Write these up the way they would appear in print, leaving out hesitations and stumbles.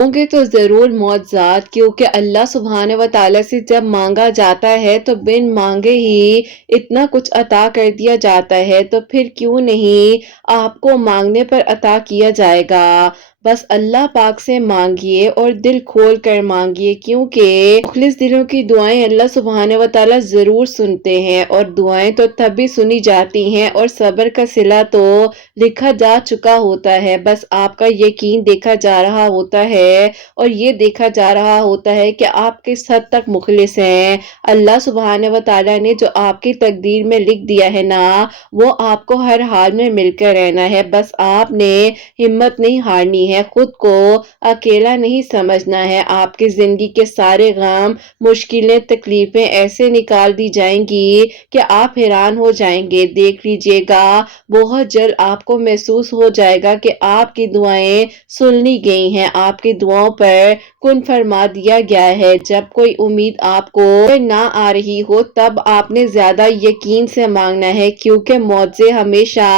ہوں گے تو ضرور معجزات، کیونکہ اللہ سبحانہ و تعالیٰ سے جب مانگا جاتا ہے تو بن مانگے ہی اتنا کچھ عطا کر دیا جاتا ہے، تو پھر کیوں نہیں آپ کو مانگنے پر عطا کیا جائے گا۔ بس اللہ پاک سے مانگیے اور دل کھول کر مانگیے، کیونکہ مخلص دلوں کی دعائیں اللہ سبحانہ و تعالیٰ ضرور سنتے ہیں، اور دعائیں تو تب بھی سنی جاتی ہیں اور صبر کا صلہ تو لکھا جا چکا ہوتا ہے، بس آپ کا یقین دیکھا جا رہا ہوتا ہے اور یہ دیکھا جا رہا ہوتا ہے کہ آپ کس حد تک مخلص ہیں۔ اللہ سبحانہ و تعالیٰ نے جو آپ کی تقدیر میں لکھ دیا ہے نا، وہ آپ کو ہر حال میں مل کر رہنا ہے، بس آپ نے ہمت نہیں ہارنی ہے، خود کو اکیلا نہیں سمجھنا ہے۔ آپ کی زندگی کے سارے غم، مشکلیں، تکلیفیں ایسے نکال دی جائیں گی کہ آپ حیران ہو جائیں گے۔ دیکھ لیجئے گا بہت جلد آپ کو محسوس ہو جائے گا کہ آپ کی دعائیں سن لی گئی ہیں، آپ کی دعاؤں پر کن فرما دیا گیا ہے۔ جب کوئی امید آپ کو نہ آ رہی ہو تب آپ نے زیادہ یقین سے مانگنا ہے، کیونکہ معجزے ہمیشہ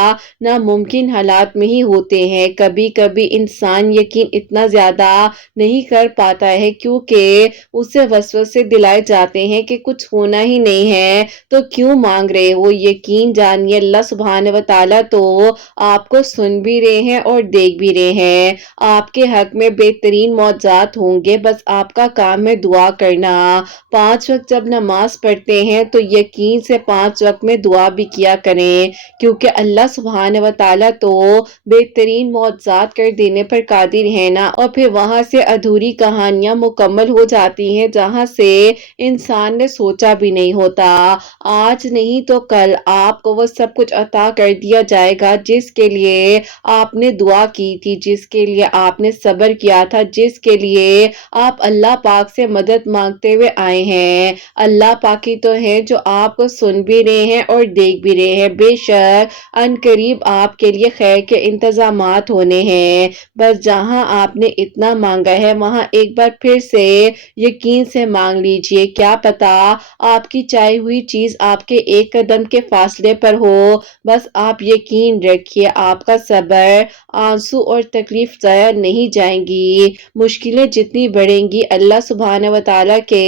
ناممکن حالات میں ہی ہوتے ہیں۔ کبھی کبھی انسان یقین اتنا زیادہ نہیں کر پاتا ہے کیونکہ اسے وسوسے دلائے جاتے ہیں کہ کچھ ہونا ہی نہیں ہے تو کیوں مانگ رہے ہو۔ یقین جانیے اللہ سبحانہ و تعالیٰ تو آپ کو سن بھی رہے ہیں اور دیکھ بھی رہے ہیں۔ آپ کے حق میں بہترین معجزات ہوں گے، بس آپ کا کام ہے دعا کرنا۔ 5 وقت جب نماز پڑھتے ہیں تو یقین سے 5 وقت میں دعا بھی کیا کریں، کیونکہ اللہ سبحانہ و تعالیٰ تو بہترین معجزات کر دینے پر قادر ہے نا، اور پھر وہاں سے ادھوری کہانیاں مکمل ہو جاتی ہیں جہاں سے انسان نے سوچا بھی نہیں ہوتا۔ آج نہیں تو کل آپ کو وہ سب کچھ عطا کر دیا جائے گا جس کے لیے آپ نے دعا کی تھی، جس کے لیے آپ نے صبر کیا تھا، جس کے لیے آپ اللہ پاک سے مدد مانگتے ہوئے آئے ہیں۔ اللہ پاک ہی تو ہے جو آپ کو سن بھی رہے ہیں اور دیکھ بھی رہے ہیں۔ بے شک ان قریب آپ کے لیے خیر کے انتظامات ہونے ہیں، بس جہاں آپ نے اتنا مانگا ہے وہاں ایک بار پھر سے یقین سے مانگ لیجئے، کیا پتا آپ کی چاہی ہوئی چیز آپ کے ایک قدم کے فاصلے پر ہو۔ بس آپ یقین رکھیے، آپ کا صبر، آنسو اور تکلیف ضائع نہیں جائیں گی۔ مشکلیں جتنی بڑھیں گی اللہ سبحانہ و تعالیٰ کے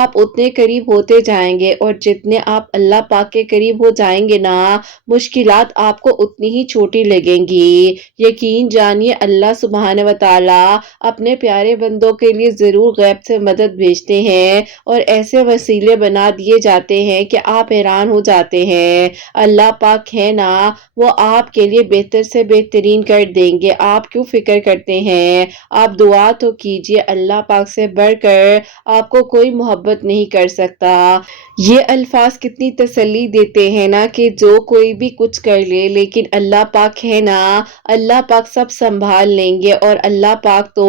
آپ اتنے قریب ہوتے جائیں گے، اور جتنے آپ اللہ پاک کے قریب ہو جائیں گے نا، مشکلات آپ کو اتنی ہی چھوٹی لگیں گی۔ یقین جانیے اللہ سبحانہ و تعالیٰ اپنے پیارے بندوں کے لیے ضرور غیب سے مدد بھیجتے ہیں، اور ایسے وسیلے بنا دیے جاتے ہیں کہ آپ حیران ہو جاتے ہیں۔ اللہ پاک ہے نا، وہ آپ کے لیے بہتر سے بہترین کر دیں گے، آپ کیوں فکر کرتے ہیں؟ آپ دعا تو کیجئے، اللہ پاک سے بڑھ کر آپ کو کوئی محبت نہیں کر سکتا۔ یہ الفاظ کتنی تسلی دیتے ہیں نا کہ جو کوئی بھی کچھ کر لے لیکن اللہ پاک ہے نا، اللہ پاک سب سنبھال لیں گے، اور اللہ پاک تو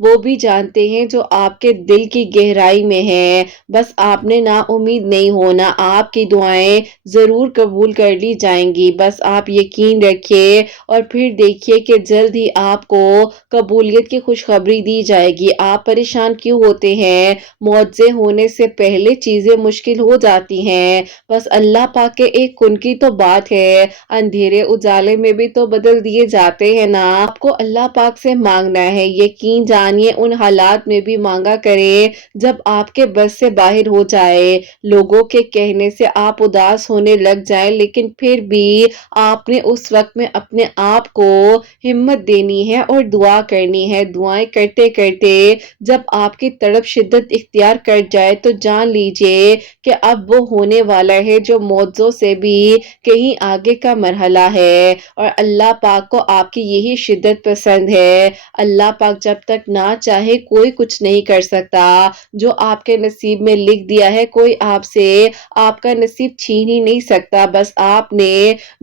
وہ بھی جانتے ہیں جو آپ کے دل کی گہرائی میں ہے۔ بس آپ نے نا امید نہیں ہونا، آپ کی دعائیں ضرور قبول کر لی جائیں گی۔ بس آپ یقین رکھیے اور پھر دیکھیے کہ جلد ہی آپ کو قبولیت کی خوشخبری دی جائے گی۔ آپ پریشان کیوں ہوتے ہیں؟ معجزے ہونے سے پہلے چیزیں مشکل ہو جاتی ہیں، بس اللہ پاک کے ایک کن کی تو بات ہے، اندھیرے اجالے میں بھی تو بدل دیے جاتے ہیں نا۔ آپ کو اللہ پاک سے مانگنا ہے، یقین جانیے ان حالات میں بھی مانگا کریں جب آپ کے بس سے باہر ہو جائے، لوگوں کے کہنے سے آپ اداس ہونے لگ جائیں، لیکن پھر بھی آپ نے اس وقت میں اپنے آپ کو ہمت دینی ہے اور دعا کرنی ہے۔ دعائیں کرتے کرتے جب آپ کی تڑپ شدت اختیار کر جائے تو جان لیجئے کہ اب وہ ہونے والا ہے جو معجزوں سے بھی کہیں آگے کا مرحلہ ہے، اور اللہ پاک کو آپ کی یہی شدت پسند ہے۔ اللہ پاک جب تک نہ چاہے کوئی کچھ نہیں کر سکتا، جو آپ کے نصیب میں لکھ دیا ہے کوئی آپ سے آپ کا نصیب چھین ہی نہیں سکتا۔ بس آپ نے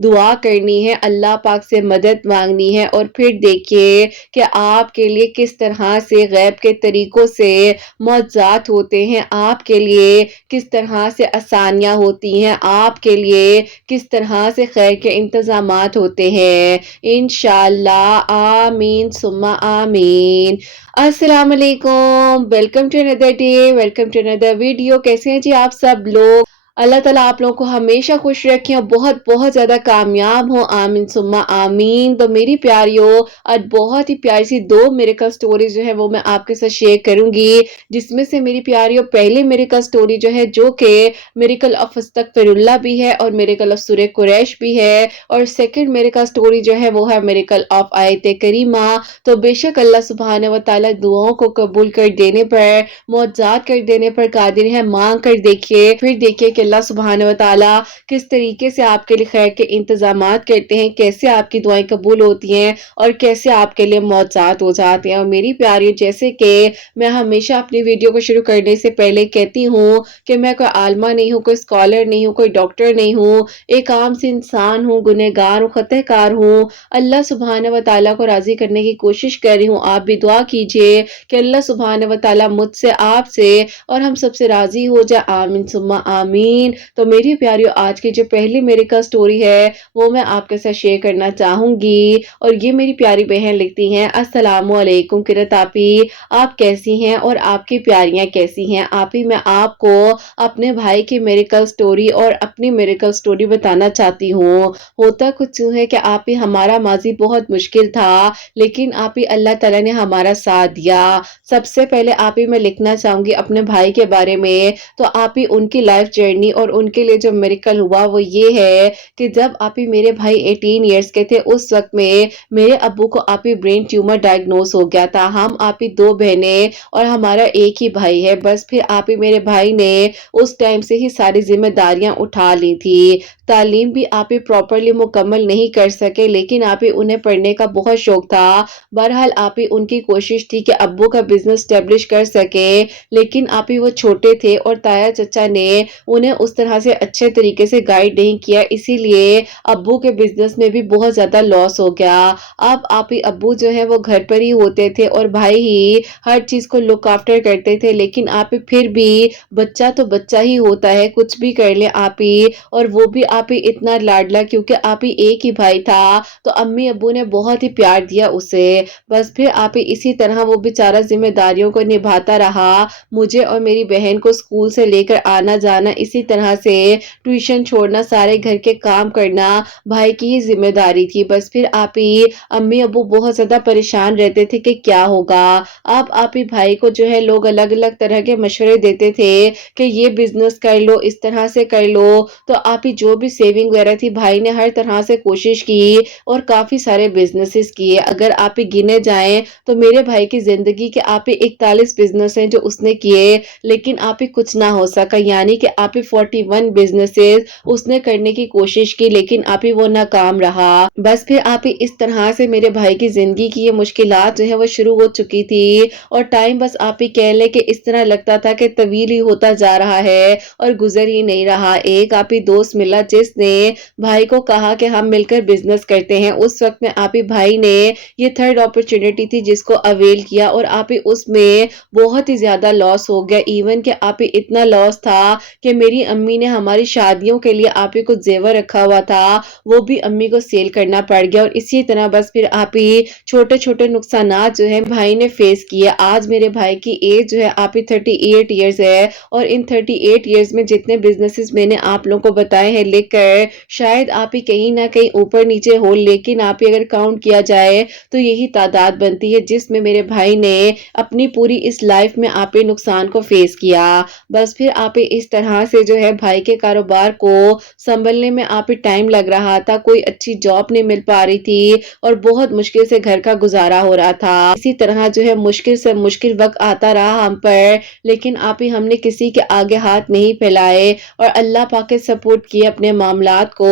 دعا کرنی ہے، اللہ پاک سے مدد مانگنی ہے، اور پھر دیکھیے کہ آپ کے لیے کس طرح سے غیب کے طریقوں سے معجزات ہوتے ہیں، آپ کے لیے کس طرح سے آسانیاں ہوتی ہیں، آپ کے لیے کس طرح سے خیر کے انتظامات ہوتے ہیں۔ انشاءاللہ آمین ثم آمین۔ السلام علیکم، welcome to another day, welcome to another video. کیسے ہیں جی آپ سب لوگ؟ اللہ ताला आप लोगों को हमेशा खुश रखें और बहुत बहुत ज़्यादा कामयाब हों, आमीन सुम्मा आमीन। तो मेरी प्यारियों, आज बहुत ही प्यारी सी 2 मिरेकल स्टोरी जो है वो मैं आपके साथ शेयर करूँगी, जिसमें से मेरी प्यारियों पहली मिरेकल स्टोरी जो है जो कि मिरेकल ऑफ अस्तगफिरुल्लाह भी है और मिरेकल ऑफ सूरह कुरैश भी है, और सेकंड मिरेकल स्टोरी जो है वो है मिरेकल ऑफ आयत करीमा। तो बेशक अल्लाह सुब्हानहू व तआला दुआओं को कबूल कर देने पर, मुआवज़ात कर देने पर कादिर है। मांग कर देखिए, फिर देखिए कि अल्लाह सुब्हानहू व तआला किस तरीके से आपके लिए खैर के इंतजामात करते हैं, कैसे आपकी दुआएं कबूल होती हैं और कैसे आपके लिए मुआवज़ात हो जाते हैं। और मेरी प्यारी, जैसे कि मैं हमेशा अपनी वीडियो को शुरू करने से पहले कहती हूँ कि मैं कोई आलिमा नहीं हूँ, कोई स्कॉलर नहीं हूँ, कोई डॉक्टर नहीं हूँ, एक आम से इंसान हूँ, गुनहगार हूँ, खतःकार हूँ। अल्लाह सुब्हानहू व तआला को राज़ी करने की कोशिश कर रही हूँ। आप भी दुआ कीजिए कि अल्लाह सुब्हानहू व तआला मुझसे, आपसे और हम सबसे राज़ी हो जाए, आमीन सुम्मा आमीन। तो मेरी प्यारियों, आज की जो पहली मिरेकल स्टोरी है वो मैं आपके साथ शेयर करना चाहूंगी, और ये मेरी प्यारी बहन लिखती हैं, अस्सलामु अलैकुम किरत आपी, आप कैसी हैं और आपकी प्यारियां कैसी हैं आपी। मैं आपको अपने भाई की मिरेकल स्टोरी और अपनी मिरेकल स्टोरी बताना चाहती हूँ। होता कुछ यूं है कि आपी, हमारा माजी बहुत मुश्किल था, लेकिन आपी अल्लाह ताला ने हमारा साथ दिया। सबसे पहले आपी मैं लिखना चाहूंगी अपने भाई के बारे में। तो आपी उनकी लाइफ जर्नी और उनके लिए जो मिरेकल हुआ वो ये है कि जब आपी मेरे भाई 18 इयर्स के थे, उस वक्त में मेरे अब्बू को आपी ब्रेन ट्यूमर डायग्नोस हो गया था। हम आपी 2 बहनें और हमारा एक ही भाई है। बस फिर आपी मेरे भाई ने उस टाइम से ही सारी जिम्मेदारियां उठा ली थी। तालीम भी आपी प्रॉपरली मुकम्मल नहीं कर सके, लेकिन आपी उन्हें पढ़ने का बहुत शौक था। बहरहाल आपी उनकी कोशिश थी कि अब्बू का बिजनेस स्टेब्लिश कर सके, लेकिन आपी वो छोटे थे और ताया चचा ने उन्हें उस तरह से अच्छे तरीके से गाइड नहीं किया, इसीलिए अब्बू के बिजनेस में भी बहुत ज्यादा लॉस हो गया। अब आपी अब्बू जो है वो घर पर ही होते थे और भाई ही हर चीज को लुक आफ्टर करते थे, लेकिन आपी फिर भी बच्चा तो बच्चा ही होता है, कुछ भी कर ले आपी, और वो भी आपी इतना लाडला, क्योंकि आपी एक ही भाई था तो अम्मी अब्बू ने बहुत ही प्यार दिया उसे। बस फिर आपी इसी तरह वो बेचारा जिम्मेदारियों को निभाता रहा, मुझे और मेरी बहन को स्कूल से लेकर आना जाना, इसी तरह से ट्यूशन छोड़ना, सारे घर के काम करना भाई की ही जिम्मेदारी थी। बस फिर आपी अम्मी अब्बू बहुत ज्यादा परेशान रहते थे कि क्या होगा। अब आपी भाई को जो है लोग अलग अलग तरह के मशवरे देते थे कि ये बिजनेस कर लो, इस तरह से कर लो। तो आपी जो भी सेविंग वगैरह थी, भाई ने हर तरह से कोशिश की और काफी सारे बिजनेसेस किए। अगर आप ही गिने जाएं तो मेरे भाई की जिंदगी के आप ही 41 बिजनेस हैं जो उसने किए, लेकिन आप ही कुछ ना हो सका, यानी कि आप ही 41 बिजनेसेस उसने करने की कोशिश की, लेकिन आप ही वो नाकाम रहा। बस फिर आप ही इस तरह से मेरे भाई की जिंदगी की ये मुश्किलात जो है वो शुरू हो चुकी थी, और टाइम बस आप ही कह ले कि इस तरह लगता था कि तवील ही होता जा रहा है और गुजर ही नहीं रहा। एक आप ही दोस्त मिला जिसने भाई को कहा कि हम मिलकर बिजनेस करते हैं। उस वक्त में आप ही भाई ने ये थर्ड अपॉर्चुनिटी थी जिसको अवेल किया, और आप ही उसमें बहुत ही ज्यादा लॉस हो गया। इवन कि आप ही इतना लॉस था कि मेरी अम्मी ने हमारी शादियों के लिए आप ही कुछ जेवर रखा हुआ था, वो भी अम्मी को सेल करना पड़ गया। और इसी तरह बस फिर आप ही छोटे छोटे नुकसानात जो है भाई ने फेस किए। आज मेरे भाई की एज जो है आप ही 38 इयर्स है, और इन 38 इयर्स में जितने बिजनेसेस मैंने आप लोगों को बताए हैं लिखकर, शायद आप ही कहीं ना कहीं ऊपर नीचे हो, लेकिन आप ही अगर काउंट किया जाए तो यही तादाद बनती है जिसमें मेरे भाई ने अपनी पूरी इस लाइफ में आप ही नुकसान को फेस किया। बस फिर आप ही इस तरह से जो है भाई के कारोबार को संभलने में आप ही टाइम लग रहा था, कोई अच्छी जॉब नहीं मिल पा रही थी और बहुत मुश्किल से घर का गुजारा हो रहा था। इसी तरह जो है मुश्किल से मुश्किल वक्त आता रहा हम पर, लेकिन आप ही हमने किसी के आगे हाथ नहीं फैलाए और अल्लाह पाक के सपोर्ट किए अपने मामलात को,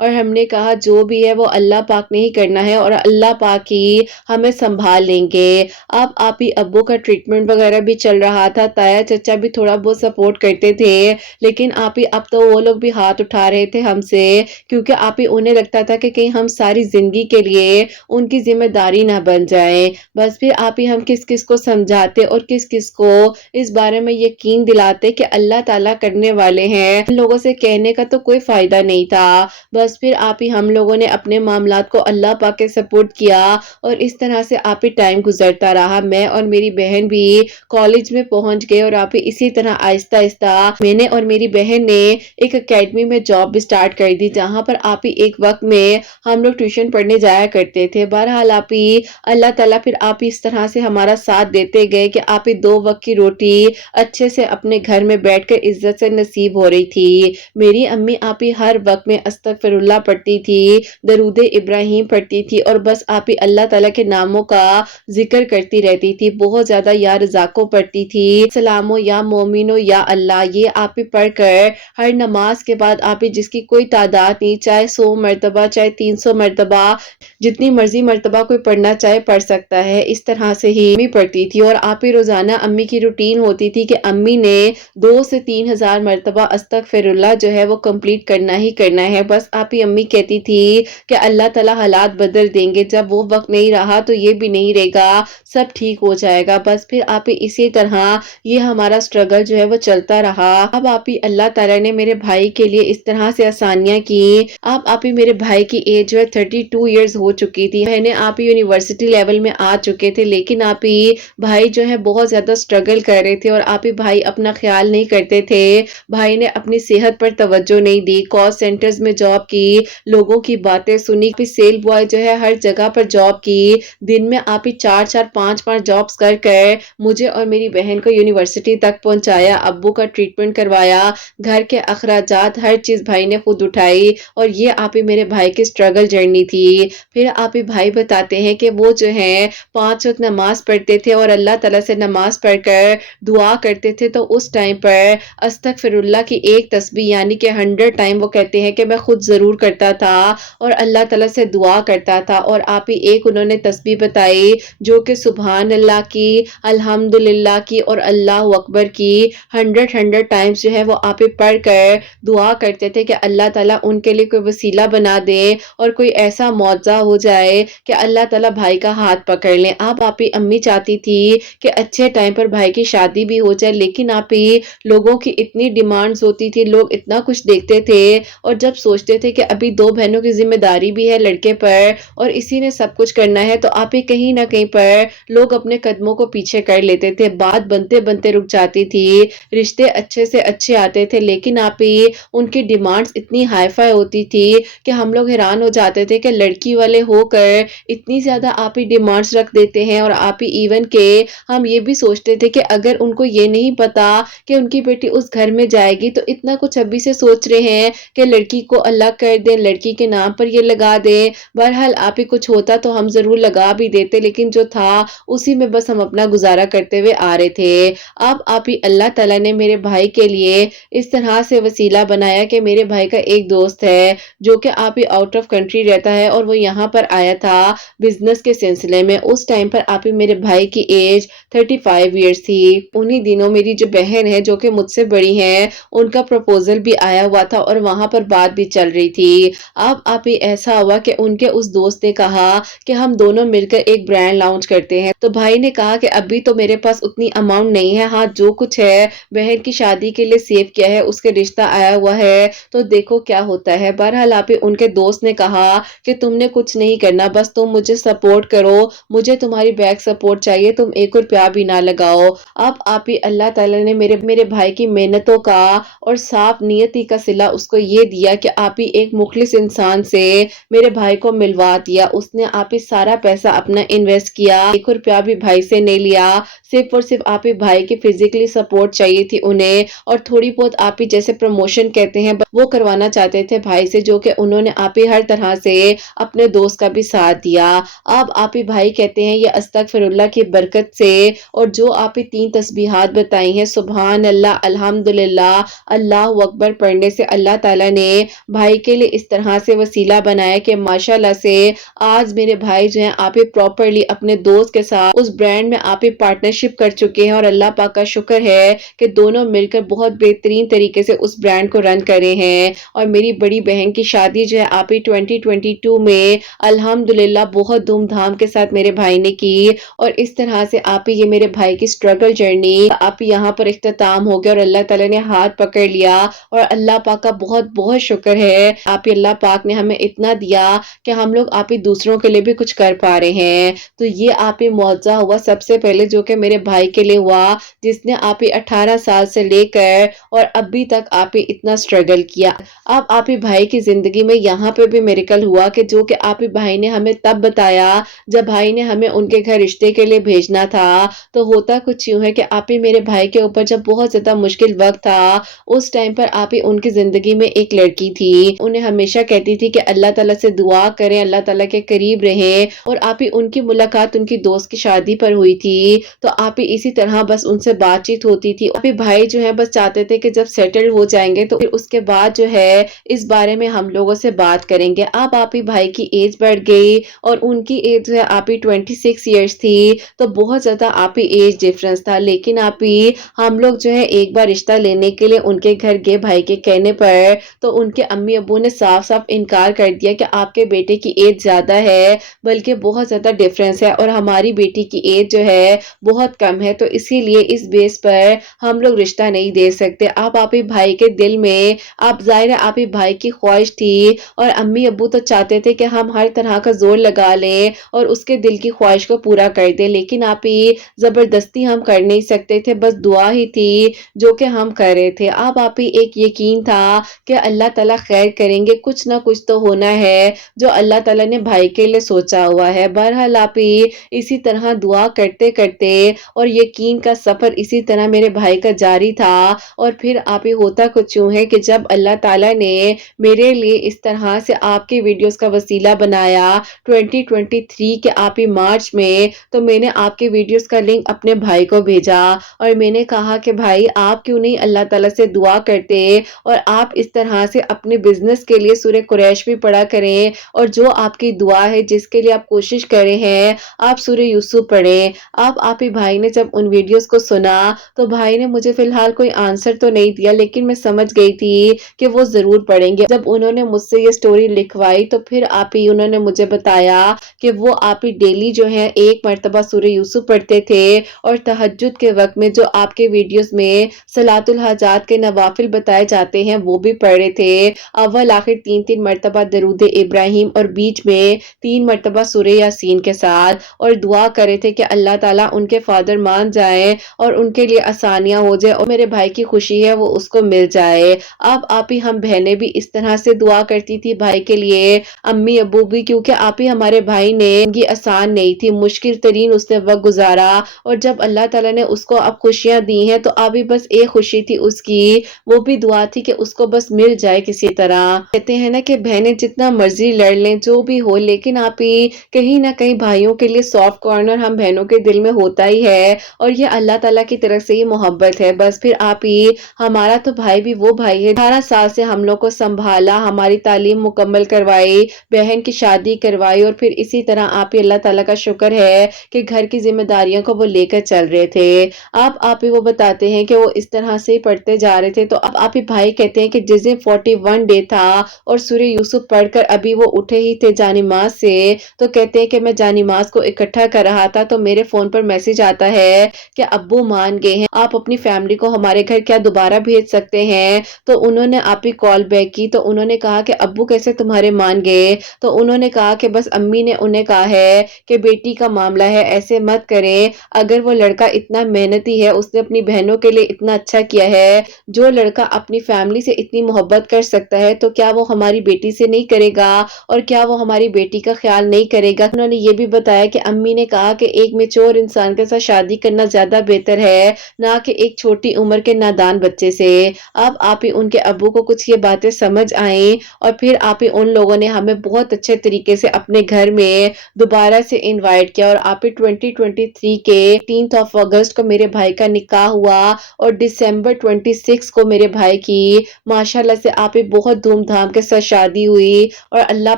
और हमने कहा जो भी है वो अल्लाह पाक ने ही करना है और अल्लाह पाक ही हमें संभाल लेंगे। अब आप ही अब्बू का ट्रीटमेंट वगैरह भी चल रहा था, ताया चचा भी थोड़ा बहुत सपोर्ट करते थे, लेकिन आप ही अब तो वो लोग भी हाथ उठा रहे थे हमसे, क्योंकि आप ही उन्हें लगता था कि कहीं हम सारी जिंदगी के लिए उनकी जिम्मेदारी ना बन जाए। बस फिर आप ही हम किस किस को समझाते और किस किस को इस बारे में यकीन दिलाते कि अल्लाह ताला करने वाले हैं, इन लोगों से कहने का तो कोई फायदा नहीं था। बस फिर आप ही हम लोगों ने अपने मामलात को अल्लाह पाक के सपोर्ट किया, और इस तरह से आप ही टाइम गुजरता रहा। मैं और मेरी बहन भी कॉलेज में पहुंच गए, और आप ही इसी तरह आहिस्ता आहिस्ता मैंने और मेरी बहन ने एक एकेडमी में जॉब भी स्टार्ट कर दी, जहाँ पर आप ही एक वक्त में हम लोग ट्यूशन पढ़ने जाया करते थे। बहरहाल आप ही अल्लाह ताला फिर आप ही इस तरह से हमारा साथ देते गए कि आप ही 2 वक्त की रोटी अच्छे से अपने घर में बैठकर इज्जत से नसीब हो रही थी। मेरी अम्मी आप ही हर वक्त में अस्तगफिरुल्लाह पढ़ती थी, दरूद इब्राहिम पढ़ती थी और बस आप ही अल्लाह ताला के नामों का जिक्र करती रहती थी। बहुत ज्यादा या रज़ाको पढ़ती थी, सलामो या मोमिनो या अल्लाह, ये आप ही पढ़कर हर नमाज के बाद आप ही जिसकी कोई तादाद नहीं, चाहे 100 मरतबा चाहे 300 मरतबा, जितनी मर्जी मर्तबा कोई पढ़ना चाहे पढ़ सकता है, इस तरह से ही अम्मी पढ़ती थी। और आप ही रोजाना अम्मी की रूटीन होती थी कि अम्मी ने 2 से 3,000 मरतबा अस्तगफिरुल्लाह जो है वो कंप्लीट करना ही करना है। बस आप ही अम्मी कहती थी कि अल्लाह ताला हालात बदल देंगे, जब वो वक्त नहीं रहा तो ये भी नहीं रहेगा, सब ठीक हो जाएगा। बस फिर आप ही इसी तरह ये हमारा स्ट्रगल जो है वो चलता रहा। अब आप ही अल्लाह ताला ने मेरे भाई के लिए इस तरह से आसानियां की। अब आप ही मेरे भाई की एज जो है 32 इयर्स हो चुकी थी। मैंने आप ही यूनिवर्सिटी लेवल में आ चुके थे, लेकिन आप ही भाई जो है बहुत ज्यादा स्ट्रगल कर रहे थे और आप ही भाई अपना ख्याल नहीं करते थे। भाई ने अपनी सेहत पर तवज्जो नहीं दी, कॉल सेंटर्स में जॉब की, लोगों की बातें सुनी, फिर सेल बॉय जो है हर जगह पर जॉब की। दिन में आप ही 4-4 5-5 जॉब्स कर कर मुझे और मेरी बहन को यूनिवर्सिटी तक पहुंचाया, अब्बू का ट्रीटमेंट करवाया, घर के अखराजात हर चीज भाई ने खुद उठाई। और ये आप ही मेरे भाई की स्ट्रगल जर्नी थी। फिर आप ही भाई बताते हैं कि वो जो है 5 वक्त नमाज पढ़ते थे और अल्लाह ताला से नमाज पढ़कर दुआ करते थे, तो उस टाइम पर अस्तगफिरुल्लाह की एक तस्बीह यानी कि 100 टाइम वो कहते हैं कि मैं खुद जरूर करता था और अल्लाह ताला से दुआ करता था। और आप ही एक उन्होंने तस्बीह बताई जो कि सुभान अल्लाह की, अल्हम्दुलिल्लाह की और अल्लाह अकबर की 100 टाइम्स जो है वो आप ही पढ़ कर दुआ करते थे कि अल्लाह ताला उनके लिए कोई वसीला बना दे और कोई ऐसा मौजा हो जाए कि अल्लाह ताला भाई का हाथ पकड़ ले। अब आप ही अम्मी चाहती थी कि अच्छे टाइम पर भाई की शादी भी हो जाए, लेकिन आप ही लोगों की इतनी डिमांड्स होती थी, लोग इतना कुछ देखते थे और जब सोचते थे कि अभी 2 बहनों की जिम्मेदारी भी है लड़के पर और इसी ने सब कुछ करना है, तो आप ही कहीं ना कहीं पर लोग अपने कदमों को पीछे कर लेते थे, बात बनते बनते रुक जाती थी, रिश्ते अच्छे से अच्छे आते थे, लेकिन आप ही उनकी डिमांड्स इतनी हाई फाई होती थी कि हम लोग हैरान हो जाते थे कि लड़की वाले होकर इतनी ज्यादा आप ही डिमांड्स रख देते हैं। और आप ही इवन के हम ये भी सोचते थे कि अगर उनको ये नहीं पता कि उनकी बेटी उस घर में जाएगी तो इतना कुछ अभी से सोच रहे हैं कि लड़की को अलग कर दें, लड़की के नाम पर ये लगा दें। बहरहाल आप ही कुछ होता तो हम जरूर लगा भी देते, लेकिन जो था उसी में बस हम अपना गुजारा करते हुए आ रहे थे। अब आप ही अल्लाह ताला ने मेरे भाई के लिए इस तरह से वसीला बनाया कि मेरे भाई का एक दोस्त है जो कि आप ही आउट ऑफ कंट्री रहता है और वो यहाँ पर आया था बिजनेस के सिलसिले में। उस टाइम पर आप ही मेरे भाई की एज 35 इयर्स थी। उन्हीं दिनों मेरी जो बहन है जो कि मुझसे बड़ी है, उनका प्रपोजल भी आया हुआ था और वहां पर बात भी चल रही थी। अब आप ही ऐसा हुआ कि उनके उस दोस्त ने कहा कि हम दोनों मिलकर एक ब्रांड लॉन्च करते हैं। तो भाई ने कहा कि अभी तो मेरे पास उतनी अमाउंट नहीं है, हाँ जो कुछ है बहन की शादी के लिए सेव किया है, उसके रिश्ता आया हुआ है तो देखो क्या होता है। बहरहाल आप ही उनके दोस्त ने कहा कि तुमने कुछ नहीं करना, बस तुम मुझे सपोर्ट करो, मुझे तुम्हारी बैक सपोर्ट चाहिए, तुम 1 रुपया भी ना लगाओ। अब आप ही अल्लाह ताला ने मेरे भाई की मेहनतों का और साफ नियति का सिला उसको ये दिया कि आप ही एक मुखलिस इंसान से मेरे भाई को मिलवा दिया। उसने आप ही सारा पैसा अपना इन्वेस्ट किया, 1 रुपया भी भाई से नहीं लिया, सिर्फ और सिर्फ आप ही भाई की फिजिकली सपोर्ट चाहिए थी उन्हें और थोड़ी बहुत आप ही जैसे प्रमोशन कहते हैं वो करवाना चाहते थे भाई से, जो कि उन्होंने आप ही हर तरह से अपने दोस्त का भी साथ दिया। अब आप ही भाई कहते हैं ये अस्तगफिरुल्लाह की बरकत से और जो आप ही 3 तस्बीहात बताई हैं सुभान अल्लाह, अल्हम्दुलिल्लाह, अल्लाह अकबर पढ़ने से अल्लाह ताला ने भाई के लिए इस तरह से वसीला बनाया कि माशाल्लाह से आज मेरे भाई जो हैं आप ही प्रॉपर्ली अपने दोस्त के साथ उस ब्रांड में आप ही पार्टनरशिप कर चुके हैं और अल्लाह पाक का शुक्र है कि दोनों मिलकर बहुत बेहतरीन तरीके से उस ब्रांड को रन करे हैं। और मेरी बड़ी बहन की शादी जो है आप ही 2022 में अल्हम्दुलिल्लाह बहुत धूमधाम के साथ मेरे भाई ने की। और इस तरह से आप ही ये मेरे भाई की स्ट्रगल जर्नी आप यहाँ पर इख्तिताम हो गया और अल्लाह ताला ने हाथ पकड़ लिया और अल्लाह पाक का बहुत बहुत शुक्र है आप ही अल्लाह पाक ने हमें इतना दिया कि हम लोग आप ही दूसरों के लिए भी कुछ कर पा रहे हैं। तो ये आप ही मुआवजा हुआ सबसे पहले जो कि मेरे भाई के लिए हुआ, जिसने आप ही 18 साल से लेकर اور ابھی تک آپ ہی اتنا اسٹرگل کیا۔ اب آپ ہی بھائی کی زندگی میں یہاں پہ بھی میریکل ہوا کہ جو کہ آپ ہی بھائی نے ہمیں تب بتایا جب بھائی نے ہمیں ان کے گھر رشتے کے لیے بھیجنا تھا۔ تو ہوتا کچھ یوں ہے کہ آپ ہی میرے بھائی کے اوپر جب بہت زیادہ مشکل وقت تھا، اس ٹائم پر آپ ہی ان کی زندگی میں ایک لڑکی تھی، انہیں ہمیشہ کہتی تھی کہ اللہ تعالیٰ سے دعا کریں، اللہ تعالیٰ کے قریب رہیں، اور آپ ہی ان کی ملاقات ان کی دوست کی شادی پر ہوئی تھی۔ تو آپ ہی اسی طرح بس ان سے بات چیت ہوتی تھی۔ آپ ہی بھائی جو ہے بس چاہتے تھے کہ جب سیٹل ہو جائیں گے تو پھر اس کے بعد جو ہے اس بارے میں ہم لوگوں سے بات کریں گے۔ اب آپ ہی بھائی کی ایج بڑھ گئی اور ان کی ایج جو ہے آپ ہی 26 ایئرس تھی، تو بہت زیادہ آپ ہی ایج ڈفرنس تھا، لیکن آپ ہی ہم لوگ جو ہے ایک بار رشتہ لینے کے لیے ان کے گھر گئے بھائی کے کہنے پر، تو ان کے امی ابو نے صاف صاف انکار کر دیا کہ آپ کے بیٹے کی ایج زیادہ ہے، بلکہ بہت زیادہ ڈفرنس ہے، اور ہماری بیٹی کی ایج جو ہے بہت کم ہے، تو اسی لیے اس بیس پر ہم لوگ رشتہ نہیں دے سکتے۔ آپ ہی بھائی کے دل میں آپ ظاہر ہے آپ ہی بھائی کی خواہش تھی، اور امی ابو تو چاہتے تھے کہ ہم ہر طرح کا زور لگا لیں اور اس کے دل کی خواہش کو پورا کر دیں، لیکن آپ ہی زبردستی ہم کر نہیں سکتے تھے، بس دعا ہی تھی جو کہ ہم کر رہے تھے۔ اب آپ ہی ایک یقین تھا کہ اللہ تعالیٰ خیر کریں گے، کچھ نہ کچھ تو ہونا ہے جو اللہ تعالیٰ نے بھائی کے لیے سوچا ہوا ہے۔ بہرحال آپ ہی اسی طرح دعا کرتے کرتے اور یقین کا سفر اسی طرح میرے بھائی کا جاری تھا، اور پھر آپ ہی ہوتا کچھ یوں ہے کہ جب اللہ تعالیٰ نے میرے لیے اس طرح سے آپ کی ویڈیوز کا وسیلہ بنایا 2023 کے آپ ہی مارچ میں، تو میں نے آپ کی ویڈیوز کا لنک اپنے بھائی کو بھیجا، اور میں نے کہا کہ بھائی آپ کیوں نہیں اللہ تعالیٰ سے دعا کرتے اور آپ اس طرح سے اپنے بزنس کے لیے سورہ قریش بھی پڑھا کریں، اور جو آپ کی دعا ہے جس کے لیے آپ کوشش کر رہے ہیں آپ سورہ یوسف پڑھیں۔ آپ ہی بھائی نے جب ان ویڈیوز کو سنا تو بھائی نے مجھے فی الحال کوئی آنسر تو نہیں دیا، لیکن میں سمجھ گئی تھی کہ وہ ضرور پڑھیں گے۔ جب انہوں نے مجھ سے یہ سٹوری لکھوائی تو پھر آپ ہی انہوں نے مجھے بتایا کہ وہ آپ ہی ڈیلی جو ہے ایک مرتبہ سورہ یوسف پڑھتے تھے، اور تہجد کے وقت میں جو آپ کے ویڈیوز میں صلاۃ الحاجات کے نوافل بتائے جاتے ہیں وہ بھی پڑھ رہے تھے، اول آخر 3 مرتبہ درود ابراہیم اور بیچ میں 3 مرتبہ سورہ یاسین کے ساتھ، اور دعا کرے تھے کہ اللہ تعالیٰ ان کے فادر مان جائیں اور ان کے لیے آسانیاں ہو جائے، اور میرے بھائی کی خوشی ہے وہ اس کو مل جائے۔ اب آپ ہی ہم بہنیں بھی اس طرح سے دعا کرتی تھی بھائی کے لیے، امی ابو بھی، کیونکہ آپ ہی ہمارے بھائی نے زندگی آسان نہیں تھی، مشکل ترین اس نے وقت گزارا، اور جب اللہ تعالیٰ نے اس کو اب خوشیاں دی ہیں تو ابھی بس ایک خوشی تھی اس کی، وہ بھی دعا تھی کہ اس کو بس مل جائے کسی طرح۔ کہتے ہیں نا کہ بہنیں جتنا مرضی لڑ لیں جو بھی ہو، لیکن آپ ہی کہیں نہ کہیں بھائیوں کے لیے سافٹ کارنر ہم بہنوں کے دل میں ہوتا ہی ہے، اور یہ اللہ تعالیٰ کی طرف سے ہی محبت ہے۔ بس پھر آپ ہی ہمارا تو بھائی بھی وہ بھائی ہے 18 سال سے ہم لوگ کو سنبھالا، ہماری تعلیم مکمل کروائی، بہن کی شادی کروائی، اور پھر اسی طرح آپ ہی اللہ تعالیٰ کا شکر ہے کہ گھر کی ذمہ داریوں کو وہ لے کر چل رہے تھے۔ اب آپ ہی وہ بتاتے ہیں کہ وہ اس طرح سے ہی پڑھتے جا رہے تھے، تو اب آپ ہی بھائی کہتے ہیں کہ جس دن 41 ڈے تھا اور سورہ یوسف پڑھ کر ابھی وہ اٹھے ہی تھے جانماز سے، تو کہتے ہیں کہ میں جانماز کو اکٹھا کر رہا تھا تو میرے فون پر میسج آتا ہے کہ ابو مان گئے ہیں، آپ اپنی فیملی کو ہمارے گھر کیا دوبارہ بھیج سکتے ہیں؟ تو انہوں نے آپ ہی کال بیک کی، تو انہوں نے کہا کہ ابو کیسے تمہارے مان گئے؟ تو انہوں نے کہا کہ بس امی نے انہیں کہا ہے کہ بیٹی کا معاملہ ہے ایسے مت کریں، اگر وہ لڑکا اتنا محنتی ہے، اس نے اپنی بہنوں کے لیے اتنا اچھا کیا ہے، جو لڑکا اپنی فیملی سے اتنی محبت کر سکتا ہے تو کیا وہ ہماری بیٹی سے نہیں کرے گا، اور کیا وہ ہماری بیٹی کا خیال نہیں کرے گا؟ انہوں نے یہ بھی بتایا کہ امی نے کہا کہ ایک میچور انسان کے ساتھ شادی کرنا زیادہ بہتر ہے نہ کہ ایک چھوٹی عمر کے نادان بچے سے۔ اب آپ ہی ان کے ابو کو کچھ یہ باتیں سمجھ آئیں، اور پھر آپ ہی ان لوگوں نے ہمیں بہت اچھے طریقے سے اپنے گھر میں دوبارہ سے انوائٹ کیا، اور آپ ہی 2023 کے 18 اگست کو میرے بھائی کا نکاح ہوا، اور دسمبر 26 کو میرے بھائی کی ماشاءاللہ سے آپ ہی بہت دھوم دھام کے ساتھ شادی ہوئی، اور اللہ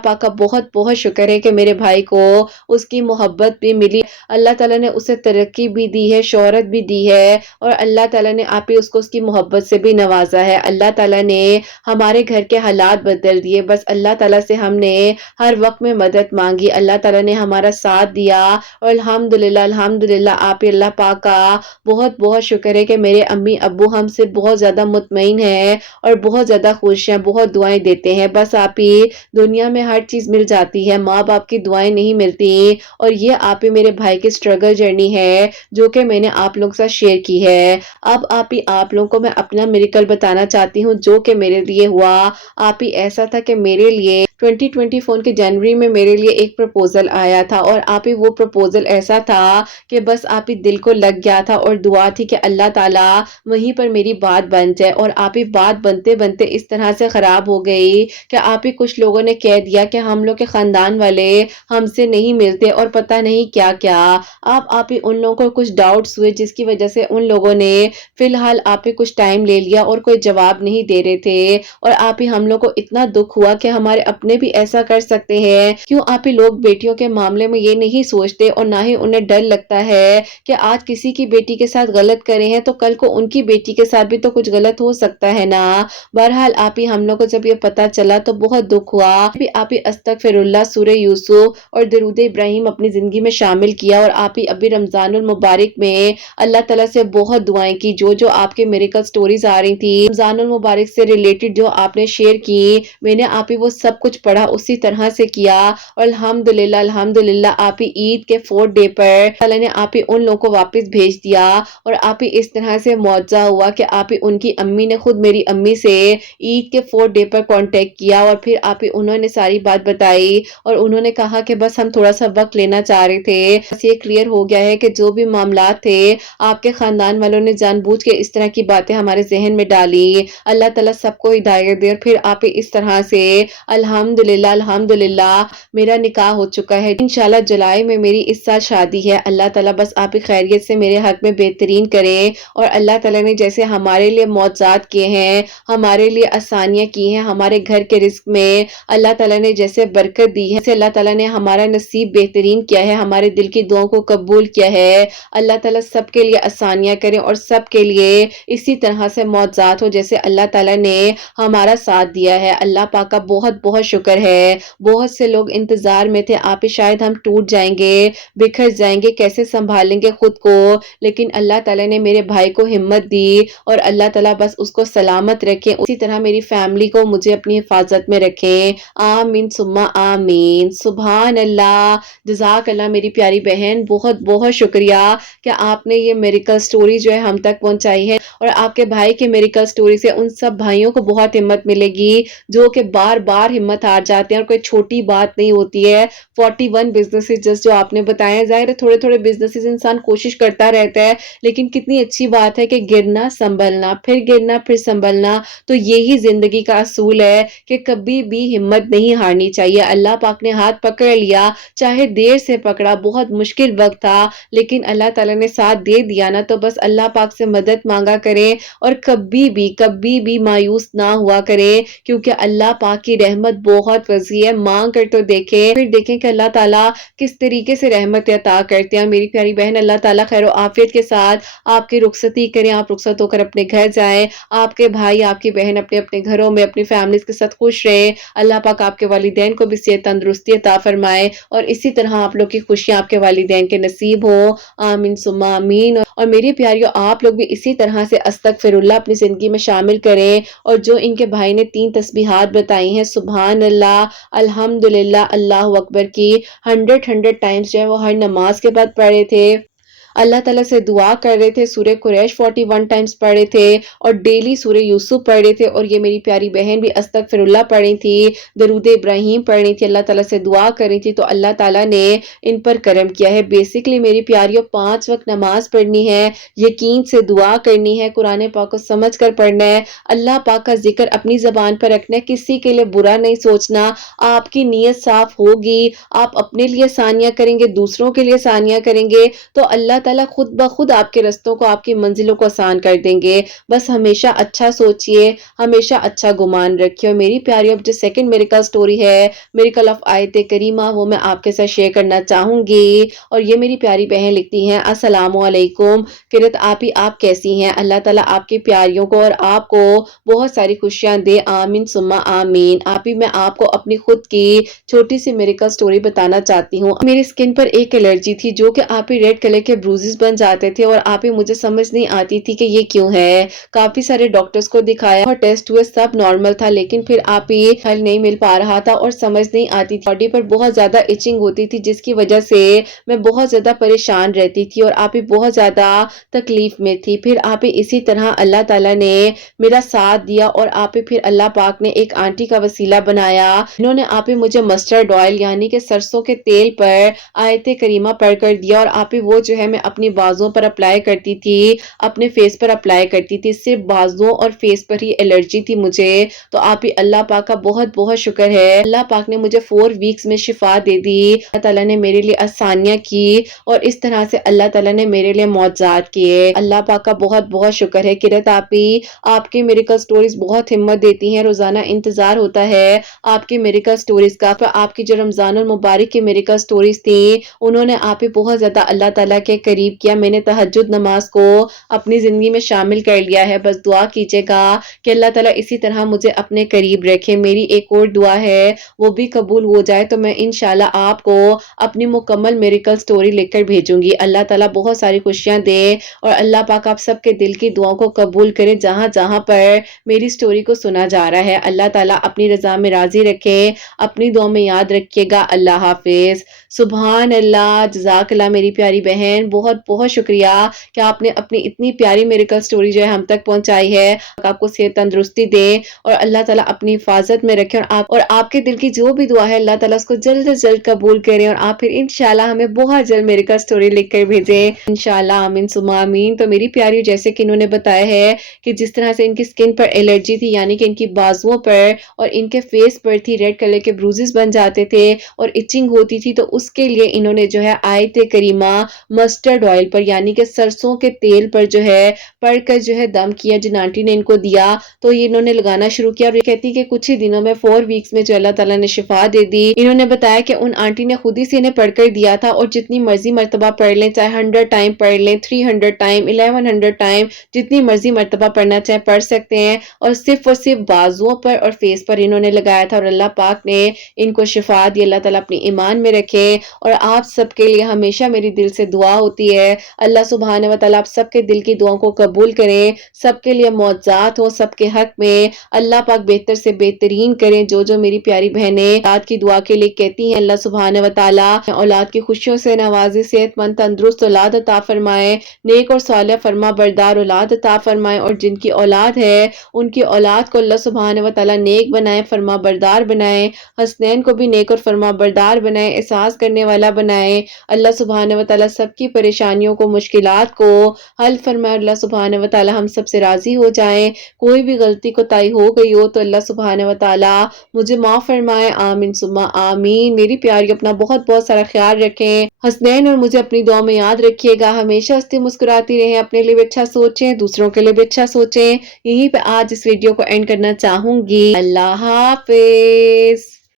پاک کا بہت بہت شکر ہے کہ میرے بھائی کو اس کی محبت بھی ملی، اللہ تعالیٰ نے اسے ترقی بھی دی ہے، شہرت بھی دی ہے، اور اللہ تعالیٰ نے آپ ہی اس کو اس کی محبت سے بھی نوازا ہے۔ اللہ تعالیٰ نے ہمارے گھر کے حالات بدل دیے، بس اللہ تعالیٰ سے ہم نے ہر وقت میں مدد مانگی، اللہ تعالیٰ نے ہمارا ساتھ دیا، اور الحمدللہ آپ ہی اللہ پاک کا بہت بہت شکر ہے کہ میرے امی ابو ہم سے بہت زیادہ مطمئن ہیں اور بہت زیادہ خوش ہیں، بہت دعائیں دیتے ہیں۔ بس آپ ہی دنیا میں ہر چیز مل جاتی ہے، ماں باپ کی دعائیں نہیں ملتی، اور یہ آپ ہی میرے بھائی کی سٹرگل جرنی ہے جو کہ میں نے آپ لوگوں کے ساتھ شیئر کی ہے۔ اب آپ ہی آپ لوگوں کو میں اپنا میریکل بتانا چاہتی ہوں جو کہ میرے لیے ہوا۔ آپ ہی ایسا تھا کہ میرے لیے 2024 کے جنوری میں میرے لیے ایک پرپوزل آیا تھا، اور آپ ہی وہ پرپوزل ایسا تھا کہ بس آپ ہی دل کو لگ گیا تھا، اور دعا تھی کہ اللہ تعالیٰ وہیں پر میری بات بن جائے، اور آپ ہی بات بنتے بنتے اس طرح سے خراب ہو گئی کہ آپ ہی کچھ لوگوں نے کہہ دیا کہ ہم لوگ کے خاندان والے ہم سے نہیں ملتے اور پتہ نہیں کیا کیا۔ آپ ہی ان لوگوں کو کچھ ڈاؤٹس ہوئے جس کی وجہ سے ان لوگوں نے فی الحال آپ ہی کچھ ٹائم لے لیا اور کوئی جواب نہیں دے رہے تھے، اور آپ ہی ہم لوگ کو اتنا دکھ ہوا کہ ہمارے اپنے بھی ایسا کر سکتے ہیں، کیوں آپ ہی لوگ بیٹیوں کے معاملے میں یہ نہیں سوچتے، اور نہ ہی انہیں ڈر لگتا ہے کہ آج کسی کی بیٹی کے ساتھ غلط کرے ہیں تو کل کو ان کی بیٹی کے ساتھ بھی تو کچھ غلط ہو سکتا ہے نا۔ بہرحال آپ ہی ہم لوگ کو جب یہ پتا چلا تو بہت دکھ ہوا۔ آپ ہی استغفر اللہ سورہ یوسف اور درود ابراہیم اپنی زندگی میں شامل کیا، اور آپ ہی ابھی رمضان المبارک میں اللہ تعالیٰ سے بہت دعائیں کی، جو آپ کے میریکل سٹوریز آ رہی تھی رمضان المبارک سے ریلیٹڈ جو آپ نے شیئر کی، میں نے آپ ہی وہ سب کچھ پڑھا اسی طرح سے کیا، اور الحمدللہ آپ ہی عید کے 4th ڈے پر اللہ نے آپ ہی ان لوگوں کو واپس بھیج دیا، اور آپ ہی اس طرح سے معجزہ ہوا کہ آپ ہی ان کی امی نے خود میری امی سے عید کے 4th ڈے پر کانٹیکٹ کیا، اور پھر آپ ہی انہوں نے ساری بات بتائی، اور انہوں نے کہا کہ بس ہم تھوڑا سا وقت لینا چاہ رہے تھے، بس یہ کلیئر ہو گیا ہے کہ جو بھی معاملات تھے آپ کے خاندان والوں نے جان بوجھ کے اس طرح کی باتیں ہمارے ذہن میں ڈالی، اللہ تعالیٰ سب کو ہدایت دے، اور پھر آپ ہی اس طرح سے الحمدللہ میرا نکاح ہو چکا ہے۔ انشاءاللہ جولائی میں میری اس سال شادی ہے، اللہ تعالیٰ بس آپ ہی خیریت سے میرے حق میں بہترین کرے، اور اللہ تعالیٰ نے جیسے ہمارے لیے معجزات کیے ہیں، ہمارے لیے آسانیاں کی ہیں، ہمارے گھر کے رزق میں اللہ تعالیٰ نے جیسے برکت دی ہے، جیسے اللہ تعالیٰ نے ہمارا نصیب بہترین کیا ہے، ہمارے دل کی دعاؤں کو قبول کیا ہے، اللہ تعالیٰ سب کے لیے آسانیاں کرے اور سب کے لیے اسی طرح سے معجزات ہو جیسے اللہ تعالیٰ نے ہمارا ساتھ دیا ہے۔ اللہ پاک کا بہت بہت شکر ہے۔ بہت سے لوگ انتظار میں تھے آپ ہی شاید ہم ٹوٹ جائیں گے، بکھر جائیں گے، کیسے سنبھالیں گے خود کو، لیکن اللہ تعالیٰ نے میرے بھائی کو ہمت دی، اور اللہ تعالیٰ بس اس کو سلامت رکھے، اسی طرح میری فیملی کو مجھے اپنی حفاظت میں رکھیں، آمین ثم آمین۔ سبحان اللہ، جزاک اللہ میری پیاری بہن، بہت بہت شکریہ کہ آپ نے یہ میریکل سٹوری جو ہے ہم تک پہنچائی ہے، اور آپ کے بھائی کے میریکل سٹوری سے ان سب بھائیوں کو بہت ہمت ملے گی جو کہ بار بار ہمت ہار جاتے ہیں، اور کوئی چھوٹی بات نہیں ہوتی ہے۔ 41 بزنسز جس جو آپ نے بتایا، ظاہر ہے تھوڑے تھوڑے بزنسز انسان کوشش کرتا رہتا ہے، لیکن کتنی اچھی بات ہے کہ گرنا سنبھلنا پھر سنبھلنا، تو یہی زندگی کا اصول ہے کہ کبھی بھی ہمت نہیں ہارنی چاہیے۔ اللہ پاک نے ہاتھ پکڑ لیا، چاہے دیر سے پکڑا، بہت مشکل وقت تھا، لیکن اللہ تعالیٰ نے ساتھ دے دیا نا، تو بس اللہ پاک سے مدد مانگا کرے، اور کبھی بھی مایوس نہ ہوا کرے، کیونکہ اللہ پاک کی رحمت بہت وسیع ہے۔ مانگ کر تو دیکھیں، پھر دیکھیں کہ اللہ تعالیٰ کس طریقے سے رحمت عطا کرتے ہیں۔ میری پیاری بہن، اللہ تعالیٰ خیر و عافیت کے ساتھ آپ کی رخصتی کریں، آپ رخصت ہو کر اپنے گھر جائیں، آپ کے بھائی آپ کی بہن اپنے اپنے گھروں میں اپنی فیملیز کے ساتھ خوش رہیں، اللہ پاک آپ کے والدین کو بھی صحت تندرستی عطا فرمائے، اور اسی طرح آپ لوگ کی خوشیاں آپ کے والدین کے نصیب ہو، آمین ثم آمین۔ اور میری پیاریوں، آپ لوگ بھی اسی طرح سے استغفر اللہ اپنی زندگی میں شامل کریں، اور جو ان کے بھائی نے 3 تسبیحات بتائی ہیں، سبحان اللہ، الحمدللہ، اللہ اکبر کی 100 ٹائمز جو ہے وہ ہر نماز کے بعد پڑھے تھے، اللہ تعالیٰ سے دعا کر رہے تھے، سورہ قریش 41 ٹائمز پڑھے تھے، اور ڈیلی سورہ یوسف پڑھ رہے تھے، اور یہ میری پیاری بہن بھی استغفر اللہ پڑھی تھی، درود ابراہیم پڑھی تھی، اللہ تعالیٰ سے دعا کری تھی، تو اللہ تعالیٰ نے ان پر کرم کیا ہے۔ بیسیکلی میری پیاریوں، 5 وقت نماز پڑھنی ہے، یقین سے دعا کرنی ہے، قرآن پاک کو سمجھ کر پڑھنا ہے، اللہ پاک کا ذکر اپنی زبان پر رکھنا ہے، کسی کے لیے برا نہیں سوچنا، آپ کی نیت صاف ہوگی، آپ اپنے لیے ثانیہ کریں گے، دوسروں کے لیے ثانیہ کریں گے، تو اللہ تعالیٰ خود بخود آپ کے رستوں کو، آپ کی منزلوں کو آسان کر دیں گے۔ بس ہمیشہ اچھا سوچئے، ہمیشہ اچھا گمان رکھیے۔ اور میری پیاریوں، اب جو سیکنڈ میریکل سٹوری ہے، میریکل آف آیت کریمہ، وہ میں آپ کے ساتھ شیئر کرنا چاہوں گی، اور یہ میری پیاری بہن لکھتی ہیں، السلام علیکم قرت آپ ہی، آپ کیسی ہیں؟ اللہ تعالیٰ آپ کی پیاریوں کو اور آپ کو بہت ساری خوشیاں دے، آمین ثم آمین۔ آپ ہی، میں آپ کو اپنی خود کی چھوٹی سی میریکل سٹوری بتانا چاہتی ہوں۔ میری سکن پر ایک الرجی تھی جو کہ آپ ہی ریڈ کلر کے ब्रूजेस बन जाते थे और आप ही मुझे समझ नहीं आती थी कि ये क्यों है। काफ़ी सारे डॉक्टर्स को दिखाया और टेस्ट हुए, सब नॉर्मल था, लेकिन फिर आप ही हल नहीं मिल पा रहा था और समझ नहीं आती थी। बॉडी पर बहुत ज़्यादा इचिंग होती थी जिसकी वजह से मैं बहुत ज़्यादा परेशान रहती थी और आप ही बहुत ज़्यादा तकलीफ में थी। फिर आप ही इसी तरह अल्लाह ताला ने मेरा साथ दिया और आप ही फिर अल्लाह पाक ने एक आंटी का वसीला बनाया। इन्होंने आप ही मुझे मस्टर्ड ऑयल यानी कि सरसों के तेल पर आयत करीमा पढ़ कर दिया और आप ही वो जो है मैं अपनी बाजुओं पर अप्लाई करती थी, अपने फेस पर अप्लाई करती थी। सिर्फ बाजुओं और फेस पर ही एलर्जी थी मुझे। तो आप ही अल्लाह पाक का बहुत बहुत शुक्र है, अल्लाह पाक ने मुझे 4 वीक्स में शिफा दे दी। अल्लाह ताला ने मेरे लिए आसानियां की और इस तरह से अल्लाह ताला ने मेरे लिए मौजज़ात किए। अल्लाह पाक का बहुत बहुत शुक्र है। किरत आप ही, आपकी मेडिकल स्टोरीज बहुत हिम्मत देती हैं। रोजाना इंतजार होता है आपकी मेडिकल स्टोरीज का। आपकी जो रमजानुल मुबारक की मेडिकल स्टोरीज थी उन्होंने आप ही बहुत ज्यादा अल्लाह ताला के करीब किया। मैंने तहज्जुद नमाज को अपनी जिंदगी में शामिल कर लिया है। बस दुआ कीजिएगा कि अल्लाह ताला इसी तरह मुझे अपने करीब रखे। मेरी एक और दुआ है वो भी कबूल हो जाए तो मैं इंशाल्लाह आपको अपनी मुकम्मल मेडिकल स्टोरी लिखकर भेजूंगी। अल्लाह ताला बहुत सारी खुशियां दे और अल्लाह पाक आप सबके दिल की दुआओं को कबूल करे। जहां जहां पर मेरी स्टोरी को सुना जा रहा है अल्लाह ताला अपनी रजा में राजी रखे, अपनी दुआ में याद रखिएगा। अल्लाह हाफिज। सुभान अल्लाह, जज़ाकल्लाह मेरी प्यारी बहन, बहुत बहुत शुक्रिया कि आपने अपनी इतनी प्यारी मेडिकल स्टोरी जो है हम तक पहुंचाई है। आपको सेहत तंदुरुस्ती दे और अल्लाह ताला अपनी हिफाजत में रखे और आपके दिल की जो भी दुआ है अल्लाह ताला उसको जल्द से जल्द कबूल करें और आप फिर इंशाल्लाह हमें बहुत जल्द मेडिकल स्टोरी लिख कर भेजें इंशाल्लाह। आमीन सुमा आमीन। तो मेरी प्यारी, जैसे कि इन्होंने बताया है कि जिस तरह से इनकी स्किन पर एलर्जी थी यानी कि इनकी बाजुओं पर और इनके फेस पर थी, रेड कलर के ब्रूजेस बन जाते थे और इचिंग होती थी, तो उसके लिए इन्होंने जो है आयत करीमा मस्टर्ड ऑयल पर यानी कि सरसों के तेल पर जो है पढ़कर जो है दम किया। जिन आंटी ने इनको दिया तो ये इन्होंने लगाना शुरू किया और ये कहती कि कुछ ही दिनों में 4 वीक्स में जो अल्लाह ताला ने शिफा दे दी। इन्होंने बताया कि उन आंटी ने खुद ही से इन्हें पढ़कर दिया था और जितनी मर्जी मर्तबा पढ़ लें, चाहे 100 टाइम पढ़ लें, 300 टाइम, 1100 टाइम, जितनी मर्जी मर्तबा पढ़ना चाहे पढ़ सकते हैं। और सिर्फ बाजुओं पर और फेस पर इन्होंने लगाया था और अल्लाह पाक ने इनको शिफा दी। अल्लाह ताला अपनी ईमान में रखे और आप सबके लिए हमेशा मेरी दिल से दुआ होती है। अल्लाह सुब्हान व तआला आप सबके दिल की दुआओं को कबूल करें, सबके लिए मौजज़ात हो, सबके हक में अल्लाह पाक बेहतर से बेहतरीन करें। जो जो मेरी प्यारी बहनें औलाद की दुआ के लिए कहती हैं, अल्लाह सुब्हान व तआला औलाद की खुशियों से नवाजे, सेहतमंद तंदुरुस्त औलाद अता फरमाए, नेक और सालिह फरमा बरदार औलाद अता फरमाए और जिनकी औलाद है उनकी औलाद को अल्लाह सुब्हान व तआला नेक बनाए, फरमा बरदार बनाए, हसनैन को भी नेक और फरमा बरदार बनाए, एहसास करने वाला बनाए। अल्लाह सुब्हान व तआला सबकी परेशानियों को, मुश्किलात को हल फरमाए। अल्लाह सुब्हान व तआला हम सबसे राजी हो जाए। कोई भी गलती कोताही हो गई हो तो अल्लाह सुब्हान व तआला मुझे माफ फरमाए। आमीन सुम्मा आमीन। मेरी प्यारी, अपना बहुत बहुत सारा ख्याल रखें। हसनैन और मुझे अपनी दुआ में याद रखिएगा। हमेशा हंसती मुस्कुराती रहें, अपने लिए भी अच्छा सोचें, दूसरों के लिए भी अच्छा सोचें। यहीं पे आज इस वीडियो को एंड करना चाहूंगी। अल्लाह हाफिज।